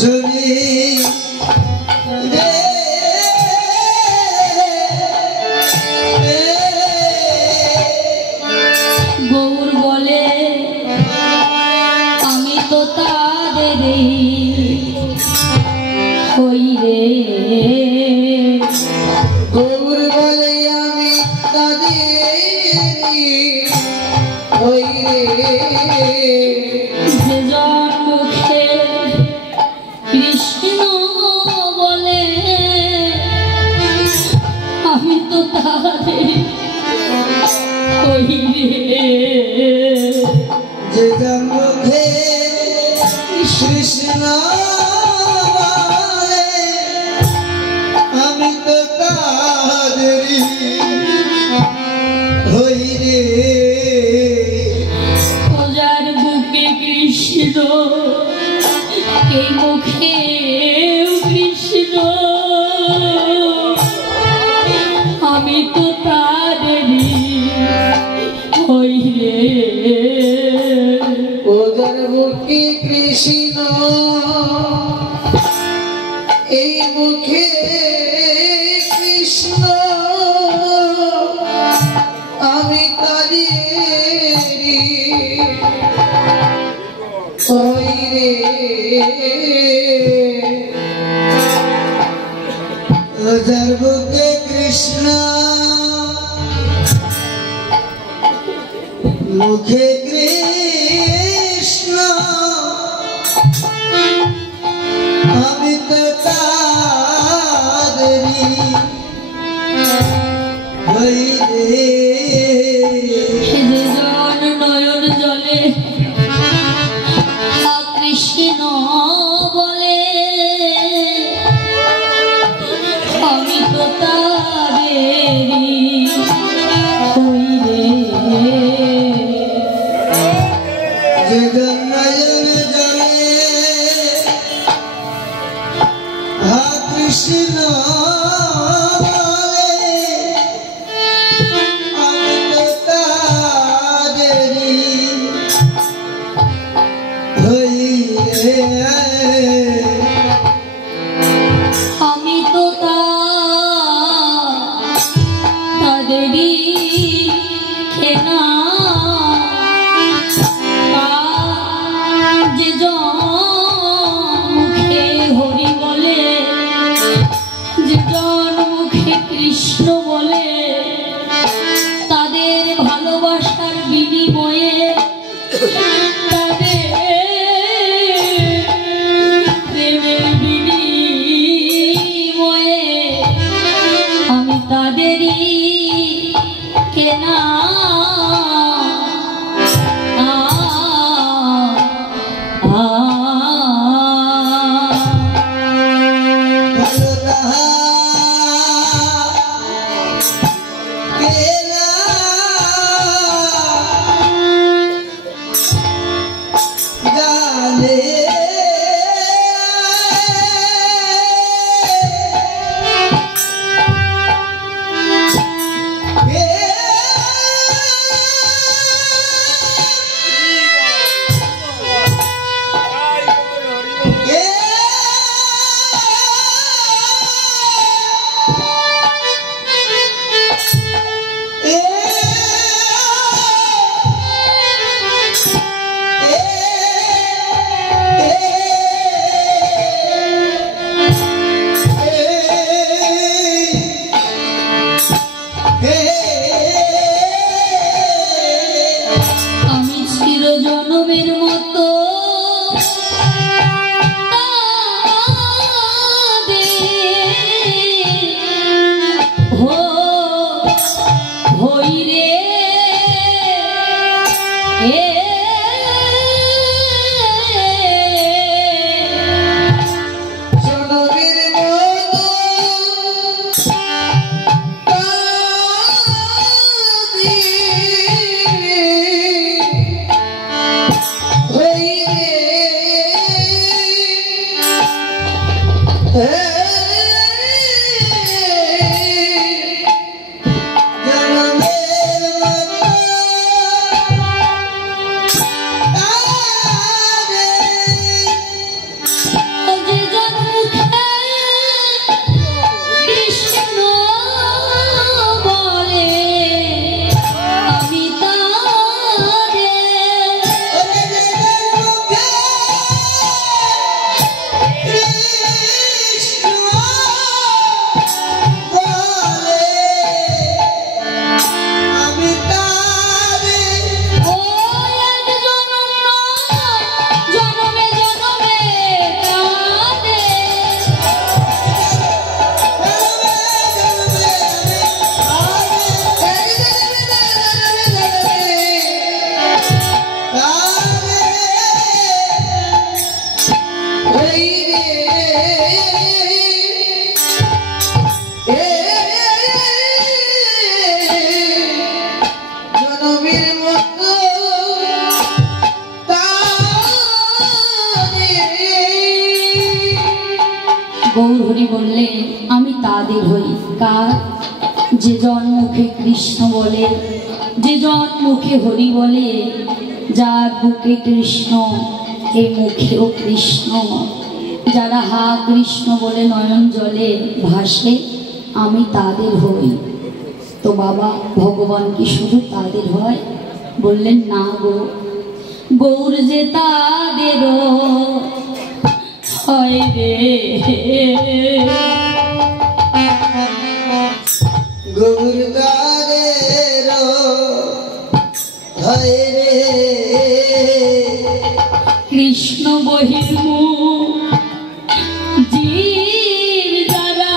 যদি গৌর বলে আমি তো তাদেরই হই রে। গৌর বলে আমি তাদেরই হই রে। যে জন মুখে কৃষ্ণ বলে আমি তো তাদের হই রে। যে জন মুখে কৃষ্ণ বলে আমি তো তাদেরই হই রে। যার বুকে কৃষ্ণ এই মুখে কৃষ্ণ আমি তো তাদেরই হই রে। ওদের বুকে কৃষ্ণ এই মুখে কৃষ্ণ আমি তাদেরই হই রে। ওদের বুকে কৃষ্ণ মুখে কৃষ্ণ আমি তো তাদেরই হই রে। যে জন নয়ন জলে কৃষ্ণ বলে আমি তো তাদেরই হই রে। যে জন্মজনে জলে কৃষ্ণ বলে আমি তো তাদেরই হই রে। আমি তো তাদেরই খেনা। যে জন মুখে হরি বলে যে জন মুখে কৃষ্ণ বলে তাদের ভালোবাসার বিনিময়ে তাদের প্রেমের বিনিময়ে আমি তাদেরই কেনা। ভালো তাহা কেনা জানে আমি চির জনমের মতো হই রে। জনমের মতো হই রে। জনমের মতো হই রে জনমের মতো গৌরহরি বললে আমি তাদের হই। কার? যে জন মুখে কৃষ্ণ বলে, যে জন মুখে হরি বলে, যার বুকে কৃষ্ণ এ মুখেও কৃষ্ণ, যারা হা কৃষ্ণ বলে নয়ন জলে ভাসে, আমি তাদের হই। তো বাবা ভগবান কি শুধু তাদের হয়? বললেন না গো, গৌর যে তাদেরও হয় রে। গৌর তাদের হয় রে। কৃষ্ণ বহির্মুখ জীব যারা,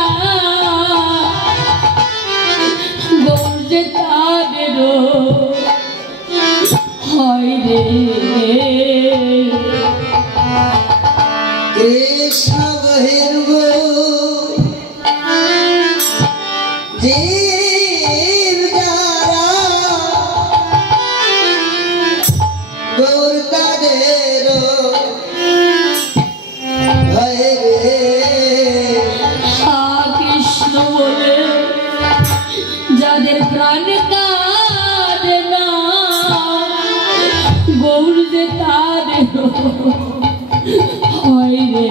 গৌর যে তাদেরও হয় রে। কৃষ্ণ বহির্মুখ জীব যারা, গৌর তাদের হয় রে। হা কৃষ্ণ বলে যাদের প্রাণ কাঁদে না, গৌর যে তাদেরও হয় রে।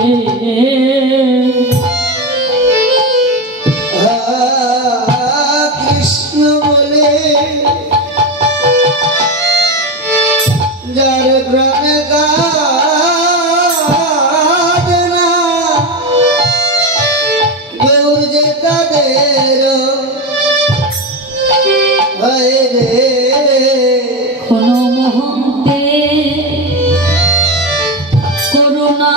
কৃষ্ণ বলে যার প্রাণ কাঁদে না, গৌর যে তাদের হয় রে। কোন মুহূর্তে করুণা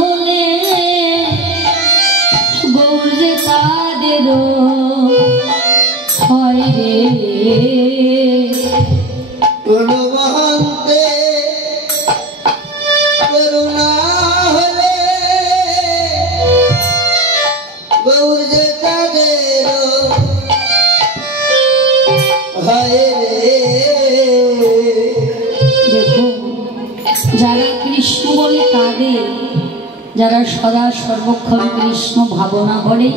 হলে, গৌর যে তাদেরও হয় রে। কোন মহান্তে করুণা হলে, গৌর যে তাদের হয় রে। দেখো, যারা কৃষ্ণ বলে কাঁদে, যারা সদা সর্বক্ষণ কৃষ্ণ ভাবনা করে,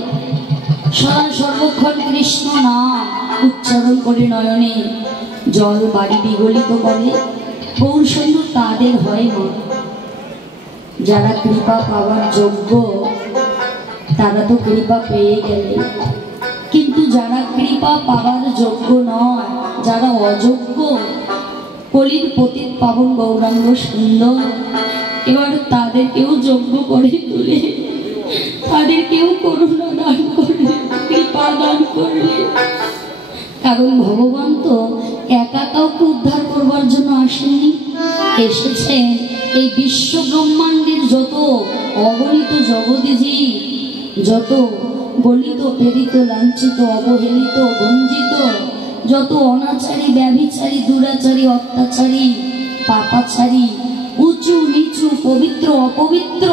সদা সর্বক্ষণ কৃষ্ণ নাম উচ্চারণ করে নয়নে জল বাড়ি বিগলিত করে, গৌর সুন্দর তাদের হয় মা। যারা কৃপা পাওয়ার যোগ্য তারা তো কৃপা পেয়ে গেলে, কিন্তু যারা কৃপা পাওয়ার যোগ্য নয়, যারা অযোগ্য, কলির পতিত পাবন গৌরাঙ্গ সুন্দর, এবার তাদেরকেও যোগ্য করে তুলে, তাদেরকেও করুণা দান করলে, কৃপা দান করলে। কারণ ভগবান তো একা কাউকে উদ্ধার করবার জন্য আসেননি, এসেছেন এই বিশ্ব ব্রহ্মাণ্ডের যত অগণিত জগৎজীব, যত গলিত পেরিত লাঞ্ছিত অবহেলিত বঞ্চিত, যত অনাচারী ব্যভিচারী দুরাচারী অত্যাচারী পাপাচারী, উঁচু নিচু পবিত্র অপবিত্র,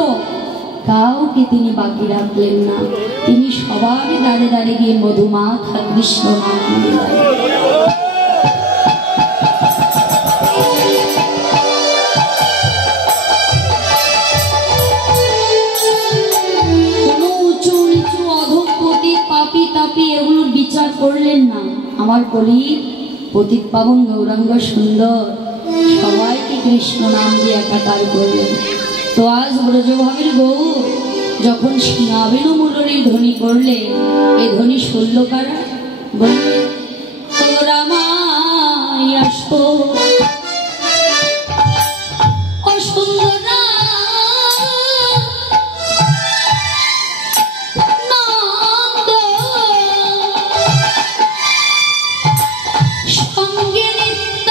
কাউকে তিনি বাকি রাখলেন না। তিনি সবার দাঁড়ে দাঁড়ে গিয়ে মধুমাখা কৃষ্ণ নাম দিলেন। কোনো উঁচু নিচু অধম পতিত পাপী তাপী এগুলোর বিচার করলেন না। আমার কলির পতিত পাবন গৌরাঙ্গ সুন্দর সবাইকে কৃষ্ণ নাম দিয়ে একাকার করলেন। তো আজ ব্রজভাবের গৌর যখন সিংহাবেন মুরলীর ধ্বনি করলে, এই ধ্বনি শুনল কারা? বললে ও রামাই আসো, ও সুন্দরা নন্দ, সঙ্গে নিত্য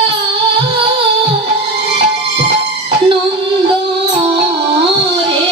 নন্দ রে।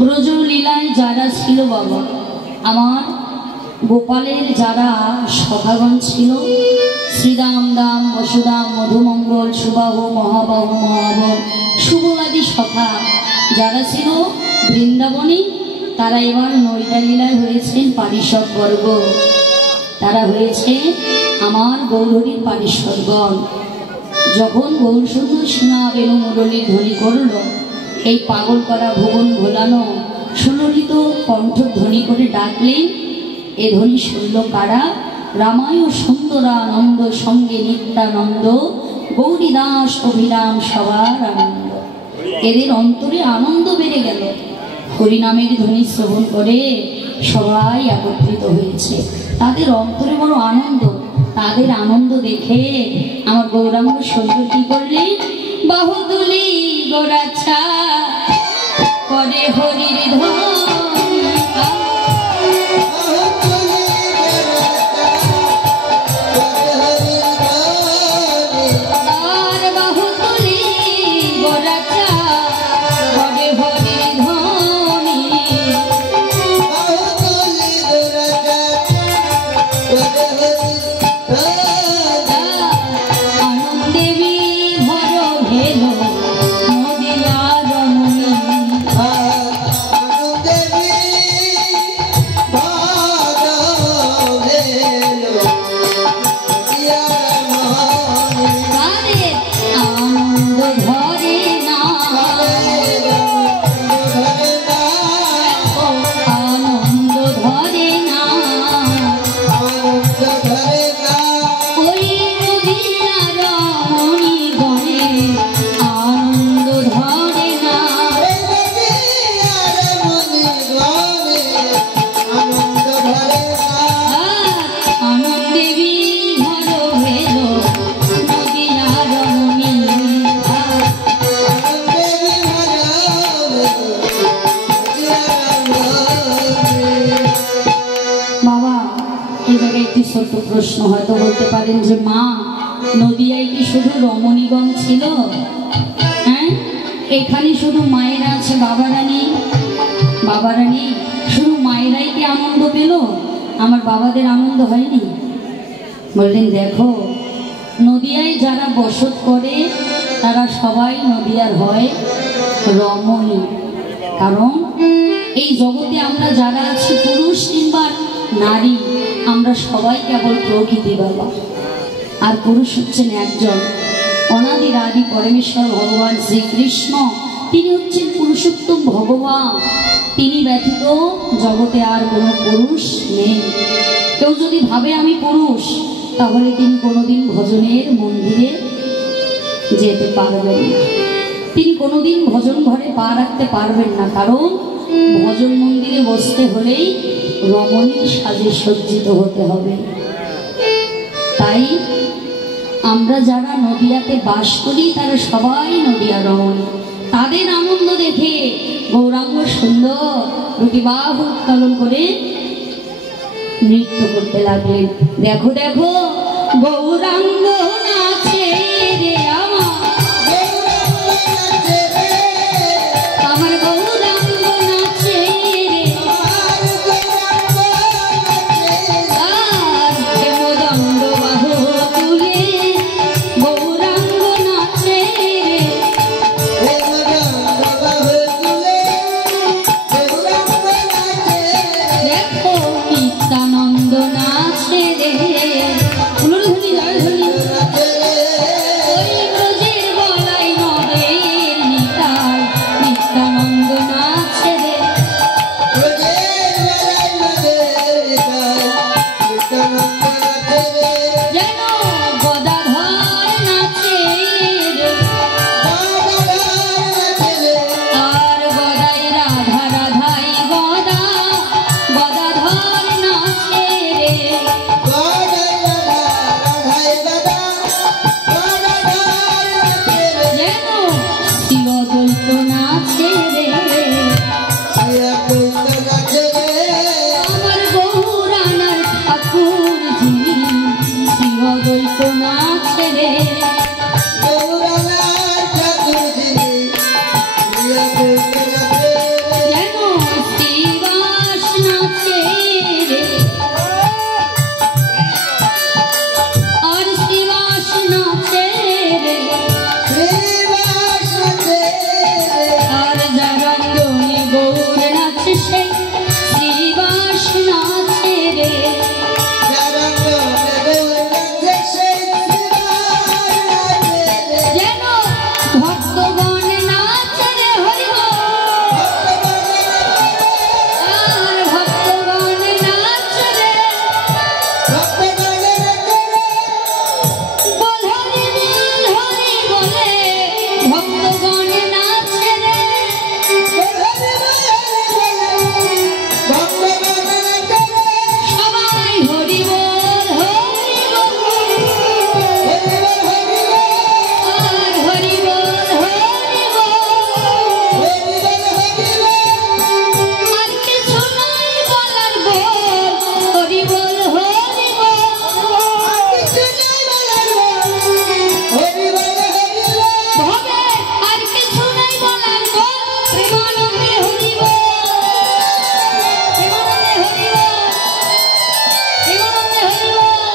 ব্রজলীলায় যারা ছিল বাবা, আমার গোপালের যারা সখাগণ ছিল, শ্রীদাম দাম বসুদাম মধুমঙ্গল সুবাহু মহাবাহু মহাবল শুভবাদী সখা যারা ছিল বৃন্দাবনে, তারা এবার নৈতালীলায় হয়েছেন পারিষদবর্গ। তারা হয়েছে আমার গৌরহরির পারিষদগণ। যখন গৌরসুন্দর সিংহা বেনু মুরলীর ধ্বনি করল, এই পাগল করা ভুবন ভোলানো সুললিত কণ্ঠধ্বনি করে ডাকলেন। এ ধ্বনি শুনল কারা? রামায় সুন্দরানন্দ সঙ্গে নিত্যানন্দ, গৌরীদাস অভিরাম সবার আনন্দ। এদের অন্তরে আনন্দ বেড়ে গেল। হরিনামের ধ্বনি শ্রবণ করে সবাই একত্রিত হয়েছে। তাদের অন্তরে বড় আনন্দ। তাদের আনন্দ দেখে আমার গৌরাঙ্গ সুন্দর কি করলেন? বাহুদুলি গোরাছা করে হরির ধ্বনি। প্রশ্ন হয়তো বলতে পারেন যে মা, নদিয়ায় কি শুধু রমণীগণ ছিল? হ্যাঁ, এখানে শুধু মায়েরা আছে, বাবারা নেই? বাবারা নেই, শুধু মায়েরাই কি আনন্দ পেল? আমার বাবাদের আনন্দ হয়নি? বললেন দেখো, নদিয়ায় যারা বসত করে তারা সবাই নদিয়ার হয় রমণী। কারণ এই জগতে আমরা যারা আছি, পুরুষ কিংবা নারী, আমরা সবাই কেবল প্রকৃতি বাবা। আর পুরুষ হচ্ছেন একজন, অনাদির আদি পরমেশ্বর ভগবান শ্রীকৃষ্ণ। তিনি হচ্ছেন পুরুষোত্তম ভগবান। তিনি ব্যতীত জগতে আর কোনো পুরুষ নেই। কেউ যদি ভাবে আমি পুরুষ, তাহলে তিনি কোনোদিন ভজনের মন্দিরে যেতে পারবেন না। তিনি কোনোদিন ভজন ঘরে পা রাখতে পারবেন না। কারণ ভজন মন্দিরে বসতে হলেই রমণীর সাজে সজ্জিত হতে হবে। তাই আমরা যারা নদিয়াতে বাস করি, তারা সবাই নদিয়া রমণী। তাদের আনন্দ দেখে গৌরাঙ্গ সুন্দর দুটি বাহু উত্তোলন করে নৃত্য করতে লাগলেন। দেখো দেখো গৌরাঙ্গ নাচে রে আমার গৌরাঙ্গ নাচে রে, আর হেমদণ্ড বাহু তুলে গৌরাঙ্গ নাচে রে। দেখো নিত্যানন্দ নাচে রে, ফুলধ্বনি জয়ধ্বনি। ভক্তগণ নাচে রে সবাই হরি বল হরি বল আর হরি বল হরি বল আর কিছু নাই বলার বল হরি বল হরি বল ভবে আর কিছু নাই বলার বল প্রেমানন্দে হরি বল প্রেমানন্দে হরি বল প্রেমানন্দে হরি বল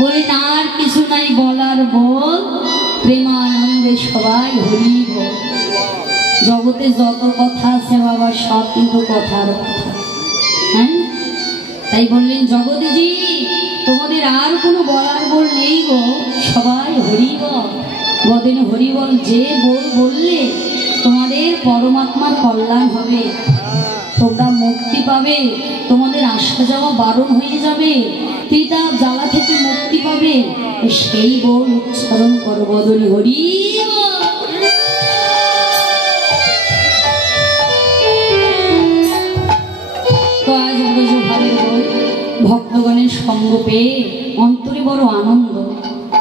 বলি না আর কিছু নাই বলার বল প্রেমানন্দে সবাই হরি বল। জগতে যত কথা আছে বাবা সব কিন্তু কথার কথা, হ্যাঁ তাই বললেন জগতেজি তোমাদের আর কোনো বলার বল নেই গো, সবাই হরি বল। বদিন হরি বল যে বললে তোমাদের পরমাত্মার কল্যাণ হবে, তোমরা মুক্তি পাবে, তোমাদের আসা যাওয়া বারণ হয়ে যাবে, পিতাপ জ্বালা থেকে মুক্তি পাবে, সেই বল উচ্চারণ করো বদনে হরি বল। তো আজ ব্রজভাবের বল ভক্তগণের সঙ্গ পেয়ে অন্তরে বড় আনন্দ,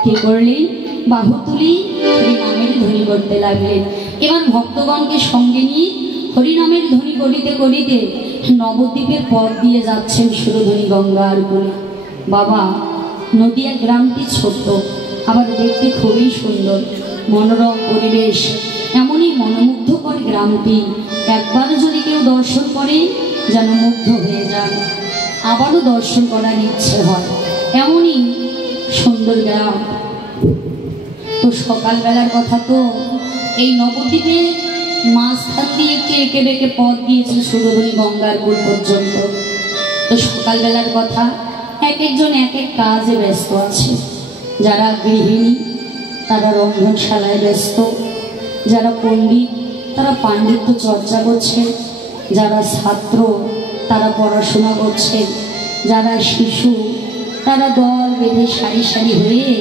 কি করলেন বাহু তুলি হরিনামের ধ্বনি করতে লাগলেন। এবার ভক্তগণকে সঙ্গে নিয়ে হরিনামের ধ্বনি করিতে করিতে নবদ্বীপের পথ দিয়ে যাচ্ছেন সুরধ্বনি গঙ্গার কোলে। বাবা নদিয়া গ্রামটি ছোট্ট, আবার দেখতে খুবই সুন্দর, মনোরম পরিবেশ, এমনই মনোমুগ্ধকর গ্রামটি একবার যদি কেউ দর্শন করে যেন মুগ্ধ হয়ে যান, আবারও দর্শন করার ইচ্ছে হয়, এমনই সুন্দর গ্রাম। তো সকালবেলার কথা, তো এই নবদ্বীপের মাঝখান দিয়ে একটু এঁকে বেঁকে পথ দিয়েছে সুরধ্বনি গঙ্গার কুল পর্যন্ত। তো সকালবেলার কথা, এক একজন এক এক কাজে ব্যস্ত আছে। যারা গৃহিণী তারা রন্ধনশালায় ব্যস্ত, যারা পণ্ডিত তারা পাণ্ডিত্য চর্চা করছে, যারা ছাত্র তারা পড়াশোনা করছে, যারা শিশু তারা দল বেঁধে সারি সারি হয়ে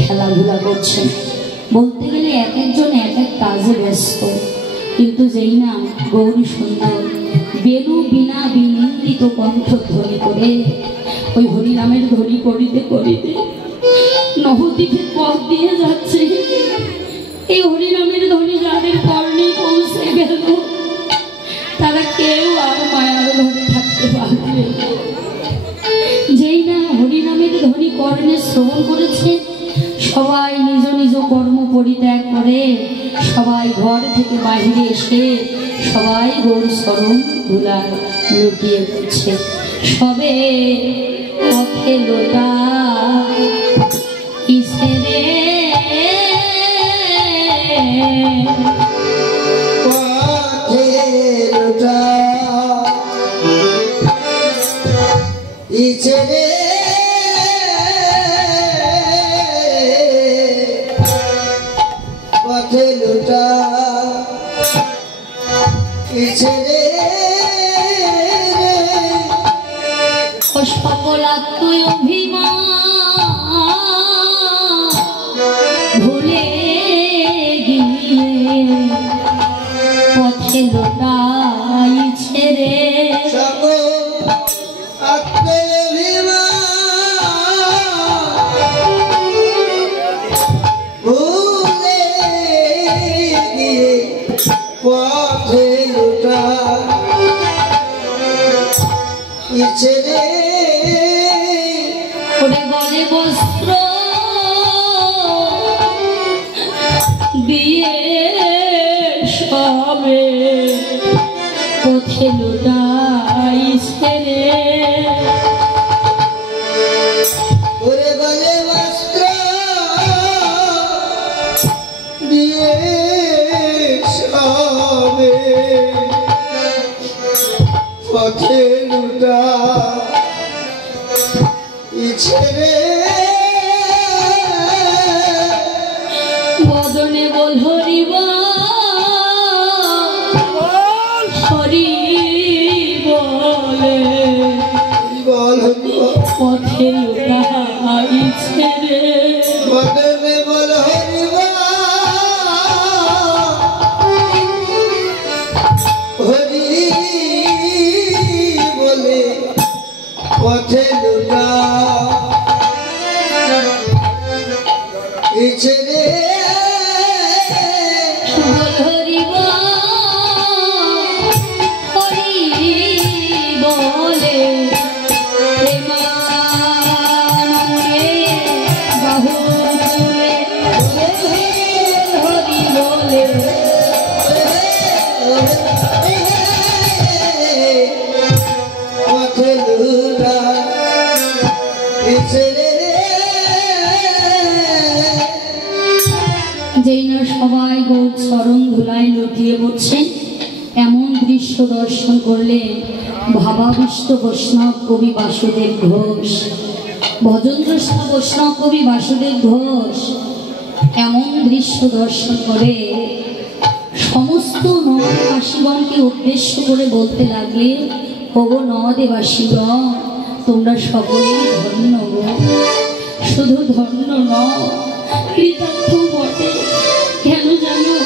খেলাধুলা করছে। বলতে গেলে এক একজন এক এক কাজে ব্যস্ত, কিন্তু যেই না গৌরী সুন্দর বেনু বিনা বিনিন্দিত কণ্ঠ ধ্বনি করে ওই হরিনামের ধ্বনি করিতে করিতে নবদ্বীপের পথ দিয়ে যাচ্ছে। এই হরিনামের ধ্বনি যাদের কর্ণে পৌঁছে গেল তারা কেউ আর মায়ার ধরে থাকতে পারবে। যেই না হরিনামের ধ্বনি কর্ণে শ্রবণ করেছে, সবাই নিজ নিজ কর্ম পরিত্যাগ করে সবাই ঘর থেকে বাইরে এসে সবাই গৌর শরণ ধুলায় লুটিয়ে পড়ছে। সবে পথে লোটা ইসে রে পথে লোটা ইছে রে পথে লোটা ইছে রে ও সকল আত্ম অভিমান ভুলে গিয়ে পথে লোটাইছে রে সকল আত্মঅভিমান ভুলে গিয়ে পথে লোটা ইচ্ছে রে ওরে বলে বস্ত্র দিয়ে সবে পথে লোটাইছে রে ওরে গলে বস্ত্র দিয়ে সবে পথে লুটা ইচ্ছে রে বদনে বল হরি বল হরি বলে বল পথে লোটা ছেড়ে হরি বলে প্রেমানন্দে বাহু তুলে হরি বলে পথে লুটা ছেড়ে যেই না সবাই গৌর চরণ ধুলায় লুটিয়ে পড়ছেন, এমন দৃশ্য দর্শন করলেন ভাবাবিষ্ট বৈষ্ণব কবি বাসুদেব ঘোষ। ভজনদ্রষ্ট বৈষ্ণব কবি বাসুদেব ঘোষ এমন দৃশ্য দর্শন করে সমস্ত নদেবাসীগণকে উদ্দেশ্য করে বলতে লাগলে, ওগো নদেবাসীগণ, তোমরা সকলেই ধন্য গো, শুধু ধন্য নয় কৃতার্থ বটে। কেন জানো?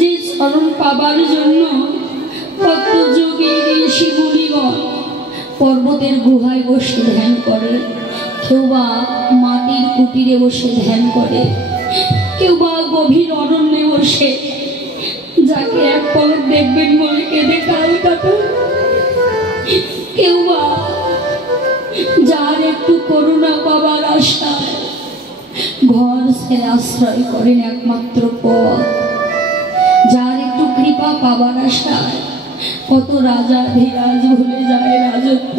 যে চরণ পাবার জন্য কত যোগী ঋষি মুনিগণ পর্বতের গুহায় বসে ধ্যান করে, কেউ বা মাটির কুটিরে বসে ধ্যান করে, কেউ বা গভীর অরণ্যে বসে যাকে এক পলক দেখবেন বলে কেঁদে কাল কাটা, কেউ বা যার একটু করুণা পাবার আশায় ঘর ছেড়ে আশ্রয় করেন একমাত্র পথ, যার একটু কৃপা পাবার আশায় কত রাজা ধীরাজ ভুলে যায় রাজত্ব,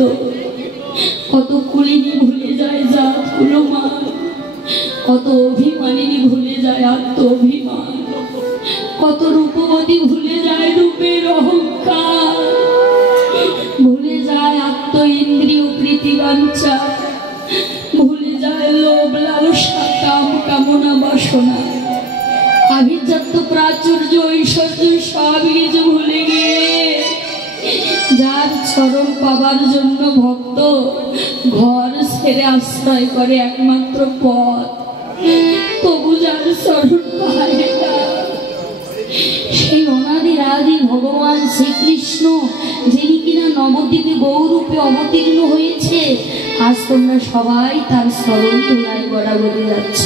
কত কুলিনী ভুলে যায় জাত কুলমান, কত অভিমানিনী ভুলে যায় আত্ম অভিমান, কত রূপবতী ভুলে যায় রূপের অহংকার, ভুলে যায় আত্ম ইন্দ্রিয় প্রীতিবাঞ্ছা, ভুলে যায় লোভ লালসা কাম কামনা বাসনা, আভিজাত্য প্রাচুর্য ঐশ্বর্য সব কিছু ভুলে গিয়ে যার চরণ পাবার জন্য ভক্ত ঘর ছেড়ে আশ্রয় করে একমাত্র পথ, তবু যার চরণ পায় না, সেই অনাদি আদি ভগবান শ্রীকৃষ্ণ, যিনি কিনা নবদ্বীপে গৌরূপে অবতীর্ণ হয়েছে, আজ তোমরা সবাই তার স্মরণ তোলায় বরাবরই যাচ্ছ।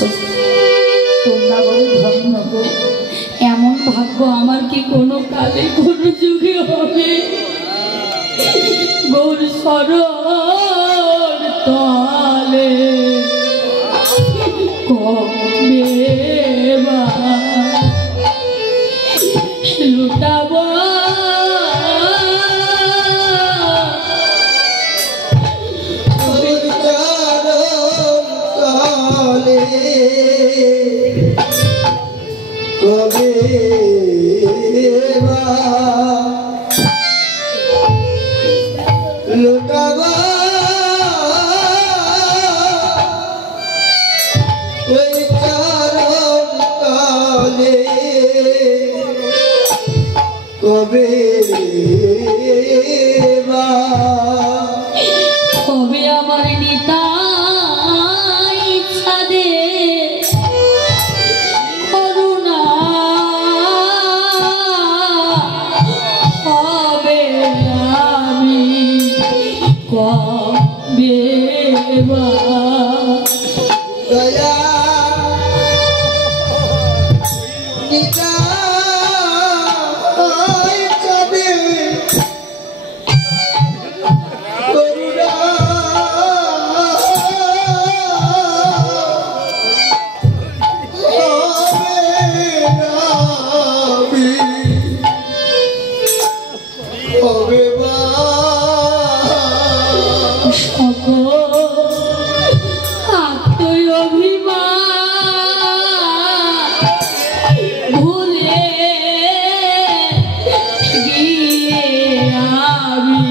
তোমরা বড় ধন্য গো, এমন ভাগ্য আমার কি কোনো কালে কোনো যুগে হবে? গৌর স্মরণ তলে কবে বা লুটাব কবে লুটাবা ওই চরণ তলে, কবে কবে আমার নিতাই ছাদে করুণা, কবে আমি কবে দয়া নিতা কবে করুণা, কবে সকল আত্মঅভিমান ভুলে গিয়ে আমি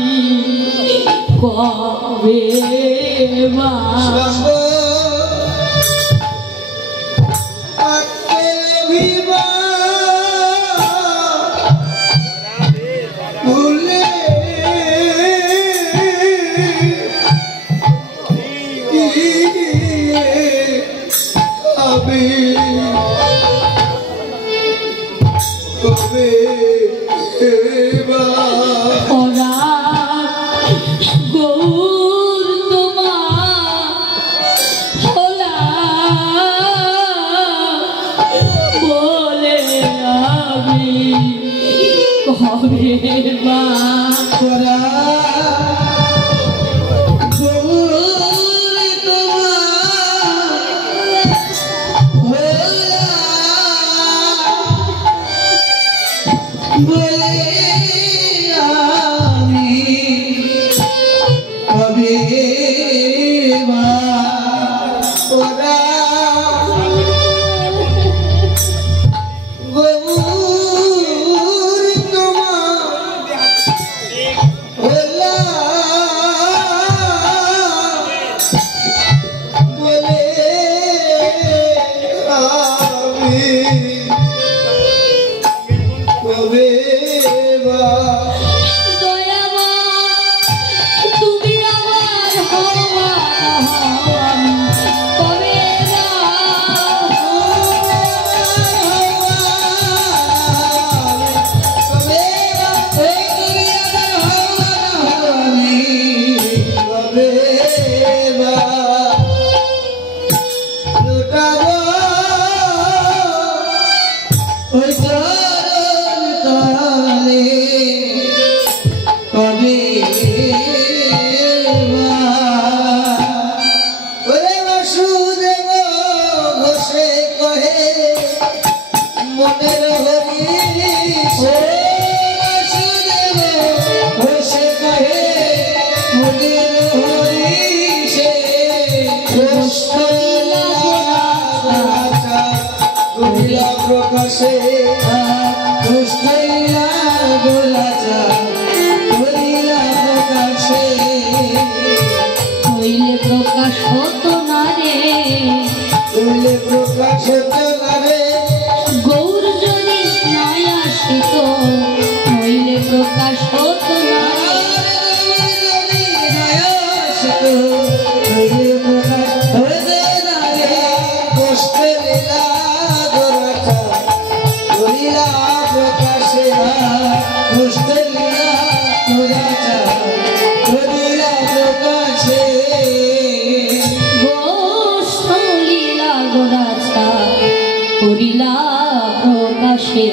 কবে ভুলে আমি কবে ওরা গৌর তোমার হলা হবে মা তোরা গৌর তোমার ভোলা বলে আমি কবে মা তোরা গৌর তোমার ভোলা বলে আমি কবে বা দয়ামা তুমি আমার হওয়া আমি কবে না মনের হরিশ বসে কহে মনের হরিষে কহিলা প্রকাশে কহিলা গোলাচা কহিলা প্রকাশে হইলে প্রকাশ হতো না রে কহিলে প্রকাশ হতো না রে গৌর যদি নাই আসিত হইলে প্রকাশ হতো না গোষ্ঠলীলা গোরাচা করিলা প্রকাশে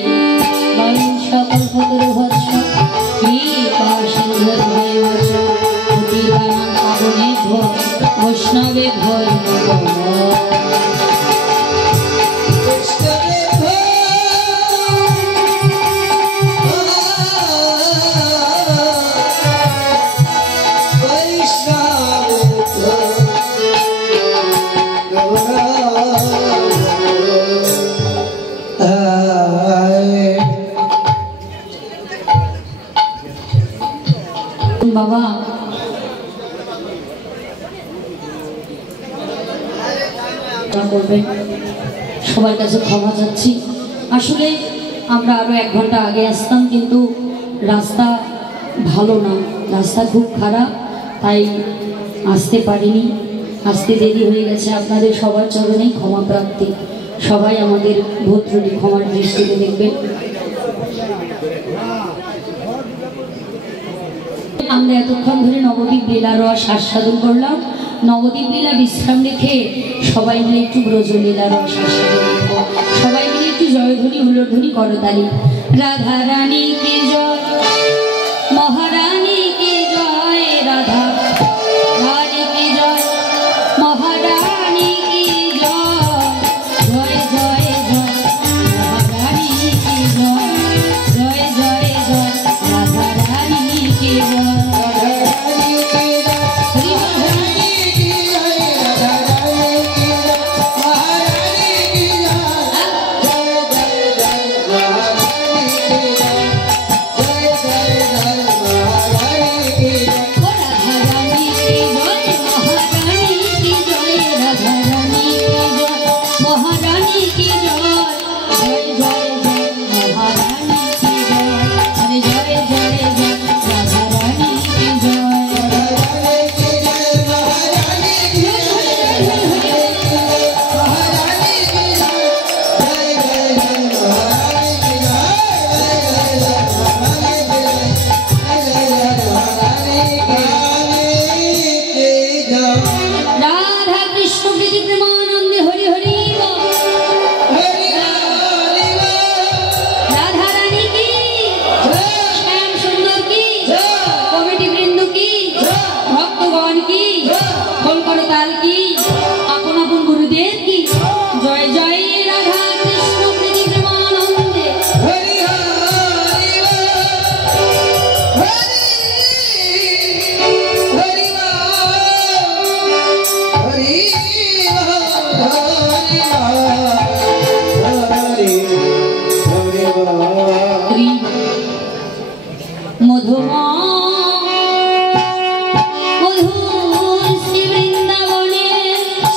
বায়ু সকল ভদ্র ভৎস কৃপা সিন্ধুর ভয় বচ প্রতিদান পাবনে ভয় বৈষ্ণবে ভয় বাবা করবেন সবার কাছে ক্ষমা চাচ্ছি আসলে আমরা আরো 1 ঘন্টা আগে আসতাম কিন্তু রাস্তা ভালো না রাস্তা খুব খারাপ তাই আসতে পারিনি আসতে দেরি হয়ে গেছে আপনাদের সবার চরণেই ক্ষমা প্রার্থী সবাই আমাদের ভুল ত্রুটি ক্ষমার দৃষ্টিতে দেখবেন আমরা এতক্ষণ ধরে নবদ্বীপ লীলার রস আস্বাদন করলাম নবদ্বীপ লীলা বিশ্রাম রেখে সবাই মিলে একটু ব্রজলীলা রস আস্বাদন করবো সবাই মিলে একটু জয়ধ্বনি হুল্লোড়ধ্বনি করতালি রাধা রানী কি জয় মহারানী কি জয় রাধা রানী কি জয় মহারানী কি জয় জয় জয় জয় মহারানী কি জয় জয় জয় জয় রাধা রানী কি জয়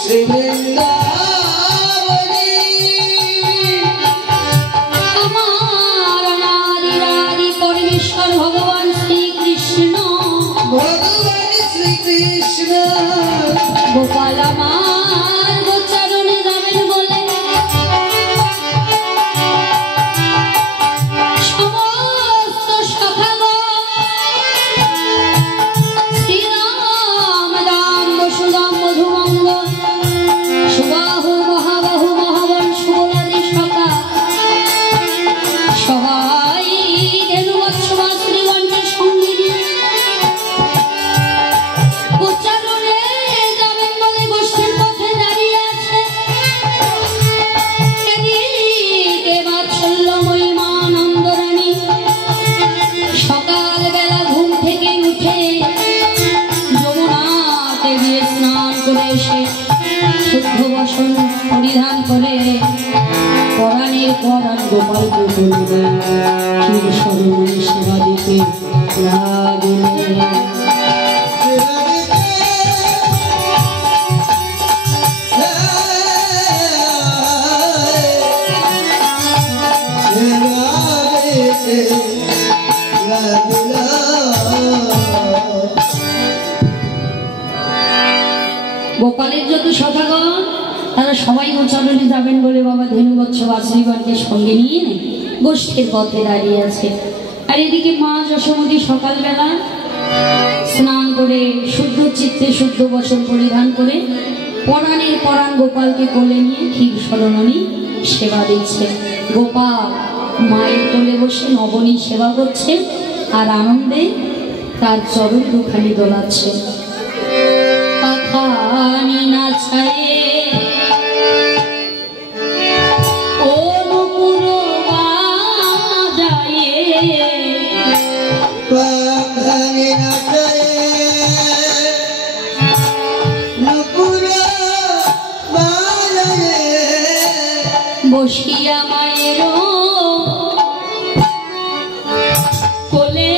শ্রী বৃন্দাবনী আমার নারী নারী পরমেশ্বর ভগবান শ্রীকৃষ্ণ গোপাল আমার গোচারণে যাবেন বলে সমস্ত সখাগণ শ্রীরাম রাম বসুরাম মধুমঙ্গল সুবাহু মহাবাহু মহাবল সুবলাদি সখা সবাই ধেনুবৎসবা শ্রীগণকে সঙ্গে নিয়ে গোচারণে যাবেন বলে গোষ্ঠীর পথে দাঁড়িয়ে আছে। এদিকে বাৎসল্যময়ী মা নন্দরানী সকালবেলা ঘুম থেকে উঠে যমুনাতে গিয়ে স্নান করে এসে শুদ্ধ বসন পরিধান করে পরাণের পরাণ গোপালকে বললেন ক্ষীর স্মরণে সেবা দিতে লাগলেন। গোপালের যত সখাগণ তারা সবাই গোচারণে যাবেন বলে বাবা ধেনুবৎসবা শ্রীগণকে সঙ্গে নিয়ে গোষ্ঠীর পথে দাঁড়িয়ে আছে। আর এদিকে মা যশোমতী সকালবেলা স্নান করে শুদ্ধ চিত্তে শুদ্ধ বসন পরিধান করে পরাণের পরাণ গোপালকে কোলে নিয়ে ক্ষীর স্মরণী সেবা দিচ্ছে। গোপাল মায়ের কোলে বসে নবনী সেবা করছে আর আনন্দে তার চরণ দুখানি দোলাচ্ছে। পাখানি নাচায়ে ও নুপুর বাজায়ে পাখানি নাচায়ে নুপুর বাজায়ে বসিয়া মায়ের কোলে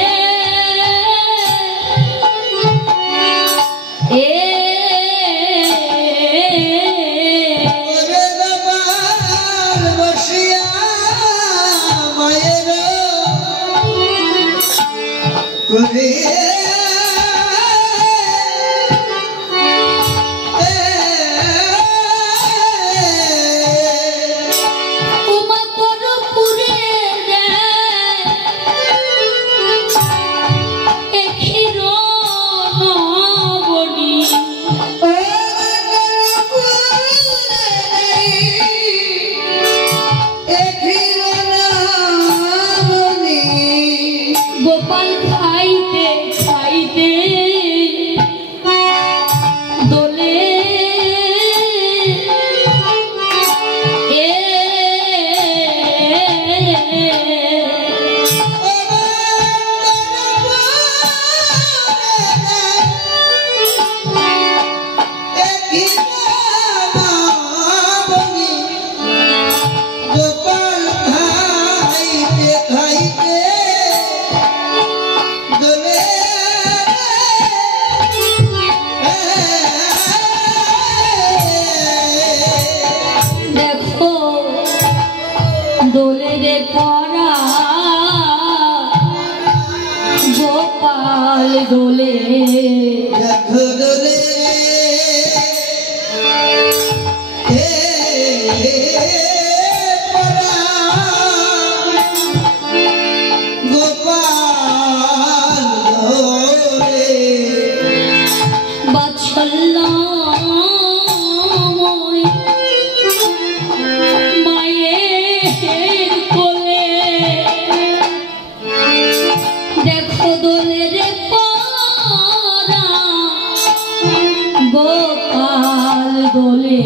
গোপাল খাইতে খাইতে দোলে দেখো দোলে রে পরা গোপাল দোলে বাৎসল্যময় মায়ের কোলে দেখো দোলে রে পরা গোপাল দোলে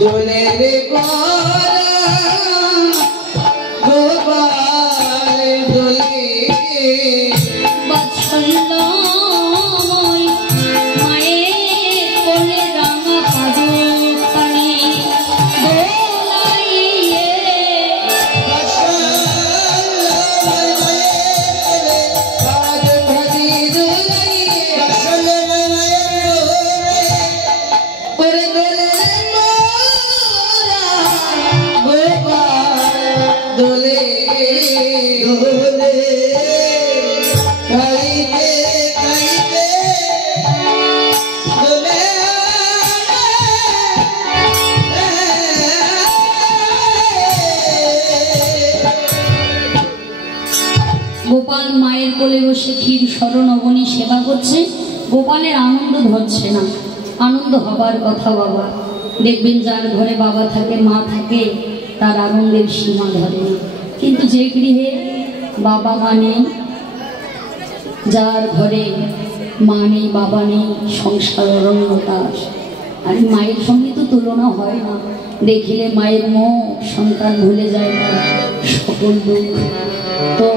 দোলে রে গোপাল দোলে বাৎসল্যময় মায়ের কোলে রাঙা পাদুখানি দোলা গাইতে গাইতে চলে গোপাল মায়ের কোলে বসে ক্ষীর স্মরণ অবনী সেবা করছে। গোপালের আনন্দ ধরছে না, আনন্দ হবার কথা বাবা। দেখবেন যার ঘরে বাবা থাকে মা থাকে তার আনন্দের সীমা ধরে না। কিন্তু যে গৃহে বাবা মা নেই, যার ঘরে মা নেই বাবা নেই, সংসার অরণ্যতাস। আর মায়ের সঙ্গে তো তুলনা হয় না। দেখিলে মায়ের মুখ সন্তান ভুলে যায় না সকল দুঃখ। তো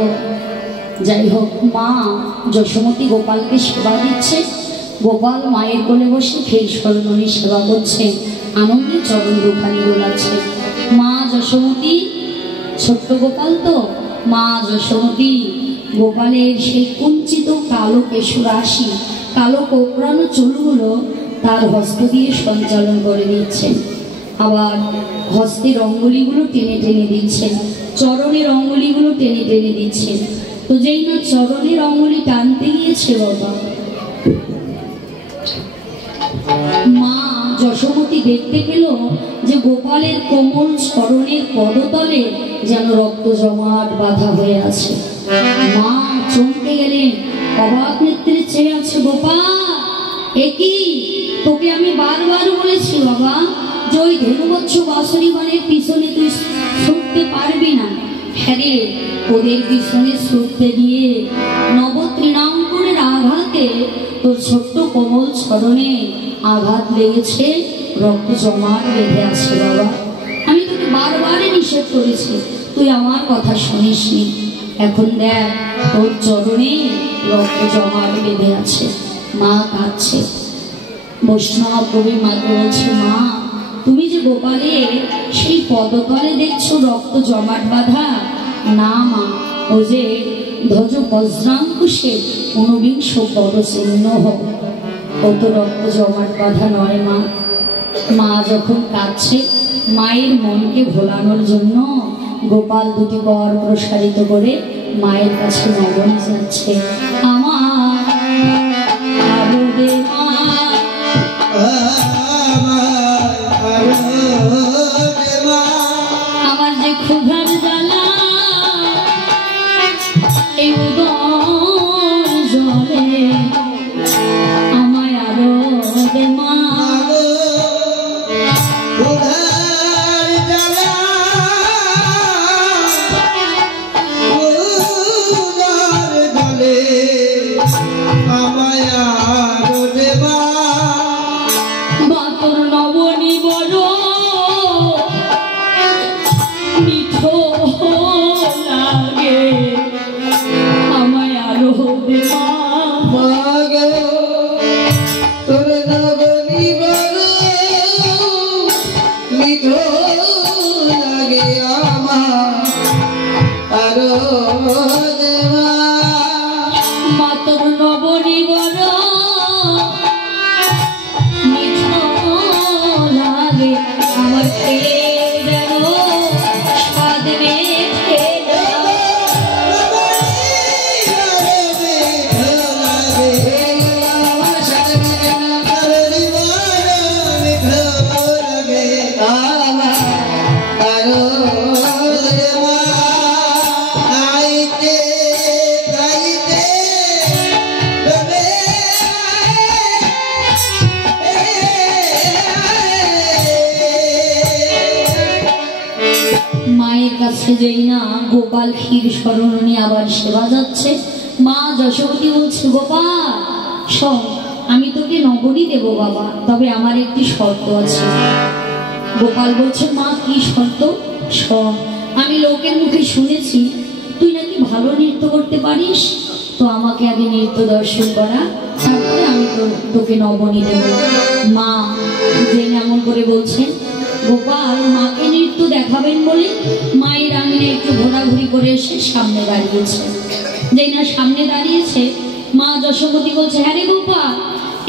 যাই হোক, মা যশোমতী গোপালকে সেবা দিচ্ছে। গোপাল মায়ের কোলে বসে ফের স্মরণী সেবা করছে, আনন্দে চরণ দুখানি দোলাচ্ছে। মা যশোমতী, ছোট্ট গোপাল তো, মা যশোমতী গোপালের সেই কুঞ্চিত কালো কেশরাশি, কালো কোকড়ানো চুলগুলো তার হস্ত দিয়ে সঞ্চালন করে দিচ্ছেন। আবার হস্তের অঙ্গুলিগুলো টেনে টেনে দিচ্ছেন, চরণের অঙ্গুলিগুলো টেনে টেনে দিচ্ছেন। তো যেই না চরণের অঙ্গুলি টানতে গিয়েছে বাবা, মা যশোমতী দেখতে পেল যে গোপালের কোমল চরণের পদতলে যেন রক্ত জমাট বাঁধা হয়ে আছে। মা চমকে গেলেন, অবাক নেত্রে চেয়ে আছে। গোপাল, একই তোকে আমি বারবার বলেছি বাবা যে ওই ধেনুবচ্ছ বাঁশরীগণের পিছনে তুই ছুটতে পারবি না। হ্যাঁ রে, ওদের পিছনে ছুটতে গিয়ে নবতৃণাঙ্কুরের আঘাতে তোর ছোট্ট কোমল চরণে আঘাত লেগেছে, রক্ত জমাট বেঁধে আছে বাবা। আমি তোকে বারবারই নিষেধ করেছি, তুই আমার কথা শুনিসনি। এখন দেখ তোর চরণে রক্ত জমাট বেঁধে আছে। মা কাঁদছে। বৈষ্ণব কবি মাকে বলছে, মা তুমি যে গোপালের সেই পদতলে দেখছো রক্ত জমাট বাঁধা, না মা, ও যে ধ্বজ বজ্রাঙ্কুশের ঊনবিংশ পদচিহ্ন হোক, ও তো রক্ত জমাট বাঁধা নয় মা। মা যখন কাঁদছে, মায়ের মনকে ভোলানোর জন্য গোপাল দুটি কর প্রসারিত করে মায়ের কাছে নবনী যাচ্ছে। আমার আরবে মা, আমার যে ক্ষুধার জ্বালা এই উদর জলে, আমায় আরো দে মা। বাতর নবনী বড় মিঠো লাগে, আমায় আরো দে মা। তোর নবনী বড় মিঠো লাগে, আমার আরো দেওয়া। মাতর নবনী বড় মিঠো লাগে, আমার যেন স্বাদ রেখে দাও। মায়ের কাছে যেই না গোপাল ক্ষীর স্মরণী আবার সেবা যাচ্ছে, মা যশোমতী বলছে, গোপাল শোন, আমি তোকে নবনী দেবো বাবা, তবে আমার একটি শর্ত আছে। গোপাল বলছে, মা কি শর্ত? শোন, আমি লোকের মুখে শুনেছি তুই নাকি ভালো নৃত্য করতে পারিস, তো আমাকে আগে নৃত্য দর্শন করা, তারপরে আমি তোকে নবনী দেব। মা যে এমন করে বলছেন। গোপাল মাকে নৃত্য দেখাবেন বলে মায়ের আঙিনে একটু ঘোরাঘুরি করে এসে সামনে দাঁড়িয়েছে। যেই না সামনে দাঁড়িয়েছে, মা যশোমতী বলছে, হ্যাঁ রে গোপাল,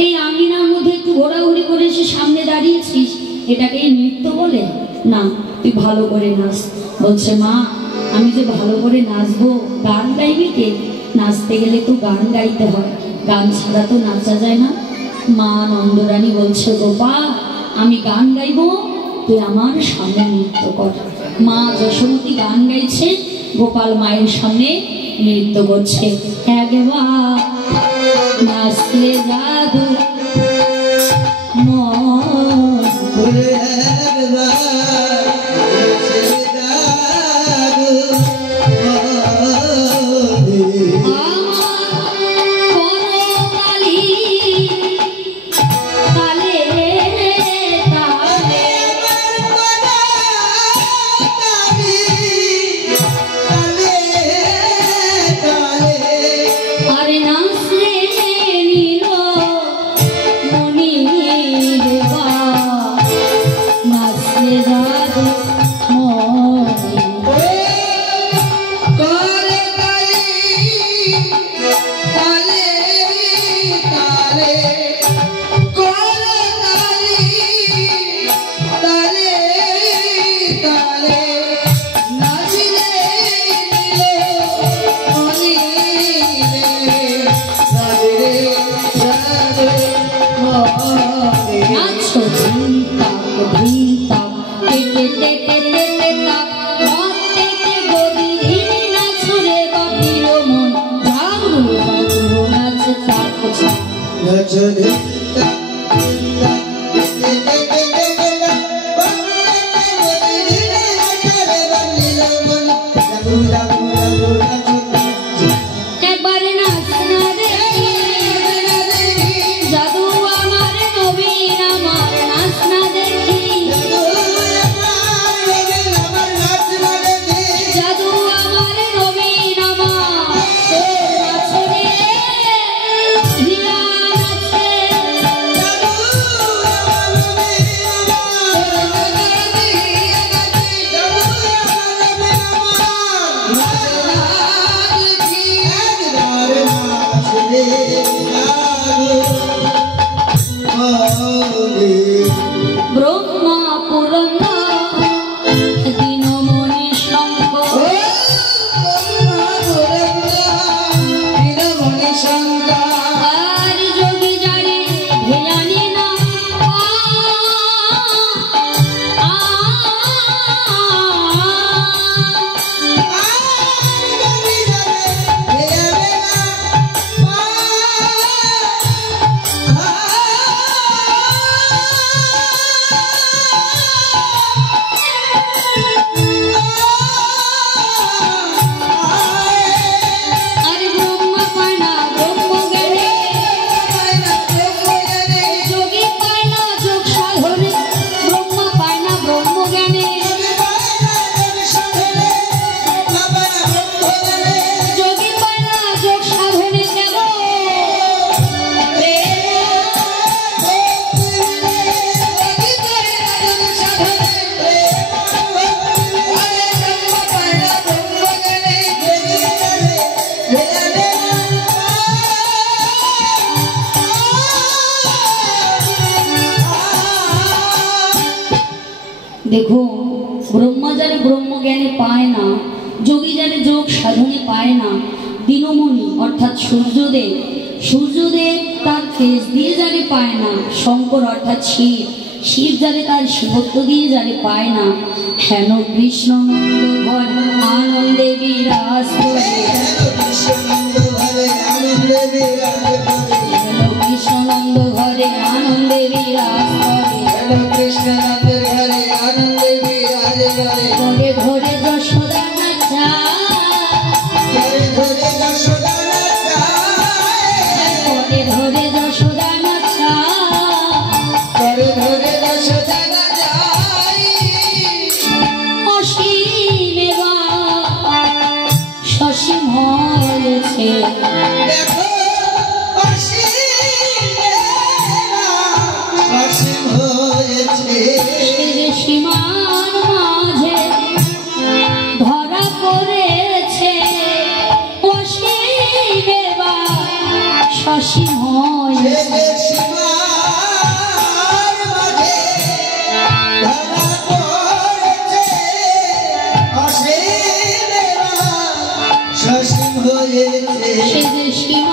এই আঙিনার মধ্যে একটু ঘোরাঘুরি করে এসে সামনে দাঁড়িয়েছিস, এটাকে নৃত্য বলে? না, তুই ভালো করে নাচ। বলছে, মা আমি যে ভালো করে নাচবো, গান গাইবি কে? নাচতে গেলে তো গান গাইতে হয়, গান ছাড়া তো নাচা যায় না। মা নন্দরানী বলছে, গোপাল আমি গান গাইবো, তুই আমার সামনে নৃত্য কর। মা যশোমতী গান গাইছে, গোপাল মায়ের সামনে নৃত্য করছে। একবার নাচলে জাদু মন, देखो ब्रह्मा जारे ब्रह्म ज्ञाने पाए ना, जोगी जारे जोग साधने पाए ना, दिनमणि अर्थात सूर्यदेव तार तेज दिए जारे पाए ना, शंकर अर्थात शिव जारे तार शिवत्व दिए जारे पाए ना, हेन कृष्ण नंद घर आनंदे विराज करे, हेन कृष्ण नंद घरे आनंदे विराज करे, कृष्ण नंद घरे आनंदे विराज करे, घरे घरे यशोदा नाचा, घरे घरे यशोदा नाचा, घरे घरे यशोदा नाचा, घरे घरे यशोदा नाचा, অসীমে বা সসীম হয়েছে, দেখো অসীমে বা সসীম হয়েছে, সীমার মাঝে শ্রী